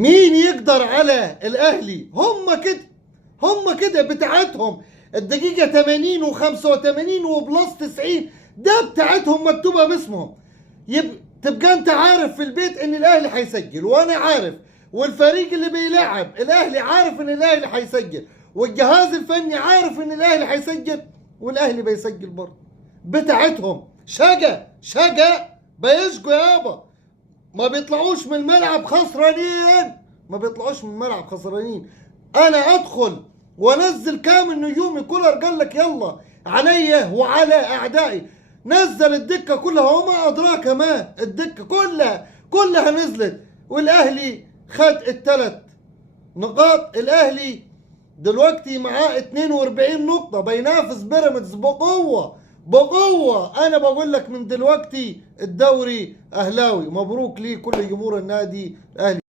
مين يقدر على الاهلي؟ هم كده بتاعتهم. الدقيقة 80 و85 وبلس 90 ده بتاعتهم مكتوبة باسمهم. تبقى انت عارف في البيت ان الاهلي هيسجل، وانا عارف، والفريق اللي بيلعب الاهلي عارف ان الاهلي هيسجل، والجهاز الفني عارف ان الاهلي هيسجل، والاهلي بيسجل برضه. بتاعتهم شقا بيشقوا يابا. ما بيطلعوش من الملعب خسرانين، ما بيطلعوش من الملعب خسرانين. انا ادخل وانزل كامل نجومي. كولر قال لك يلا علي وعلى اعدائي، نزل الدكه كلها وما ادراك ما الدكه كلها نزلت، والاهلي خد الثلاث نقاط. الاهلي دلوقتي معاه 42 نقطة، بينافس بيراميدز بقوة. انا بقول لك من دلوقتي الدوري اهلاوي. مبروك لي كل جمهور النادي الاهلي.